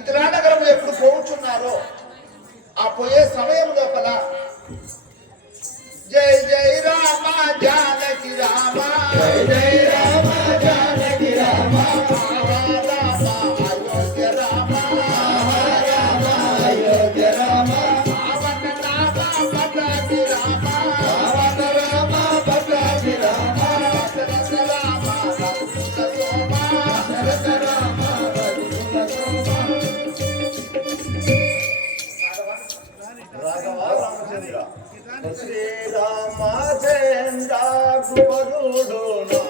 మిథిలా నగరం ఎప్పుడు పోవుచున్నారో ఆ పోయే సమయం లోపల జై జై రామ జానకి శ్రీరామచంద్ర కృపదుడు శ్రీరామచంద్ర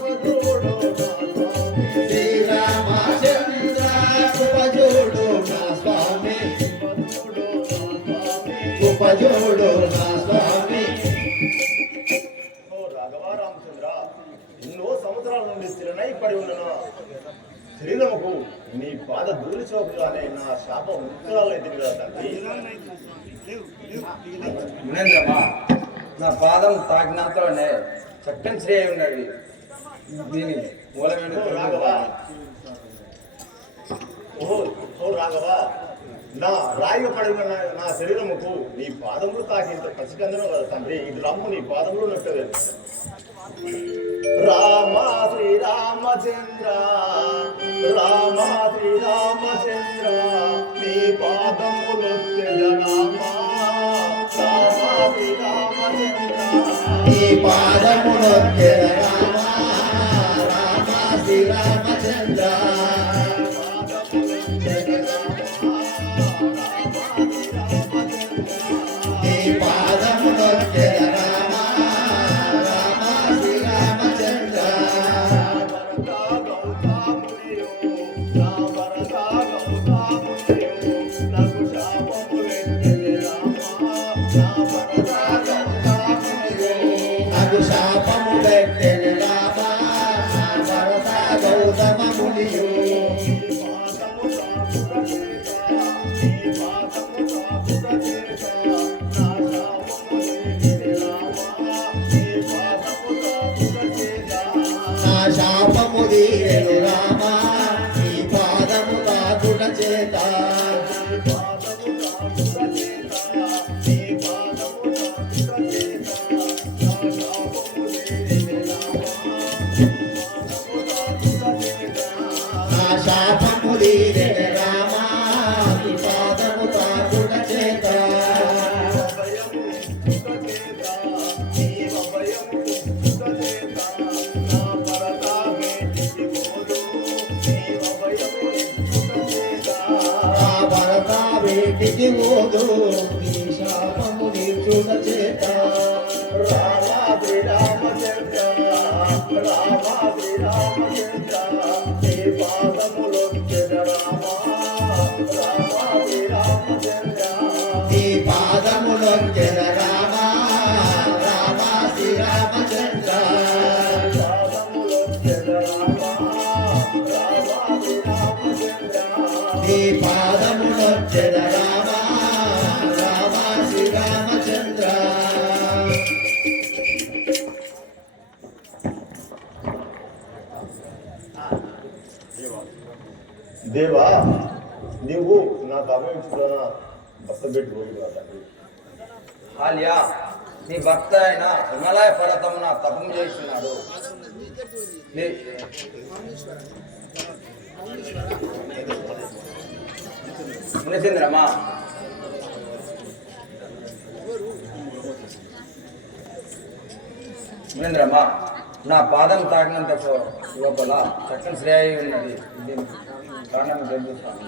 స్థిరనై పడి ఉన్న శ్రీరమకు నీ పాద ధూళి నా శాపం తండ్రి వినేంద్రమా నా పాదం తాకినంతలోనే చక్కని శ్రేయ ఉన్నది. దీని మూలమైన రాఘవ. ఓ ఓ రాఘవ. నా రాయిగా పడి నా- శరీరముకు నీ పాదములు తాకింత పసికందనం కదా తండ్రి? ఇది రమ్ము నీ పాదములు నొక్కదే రామ శ్రీరామచంద్ర రామ శ్రీరామచంద్ర నీ పాదములు రామ రామ శ్రీరామచంద్ర ఈ పాదములో Rama Rama Sriramachandra You me one more. Alia నీ భర్త అయిన హిమాలయ పర్వతమున తపం చేస్తున్నాడు. మునిసింద్రమా మునింద్రమా నా పాదం తాకినంత లోపల చక్కని శ్రేయ ఉన్నది. కారణం తెలుస్తాను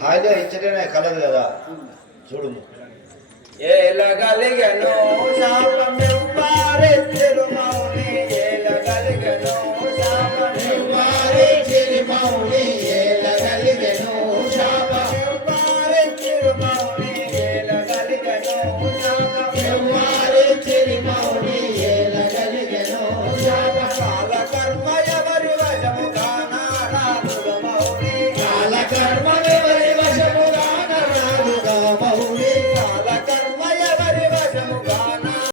ఆయన ఇచ్చటనే కలదు కదా. చూడు ఎలగలిగను శాపం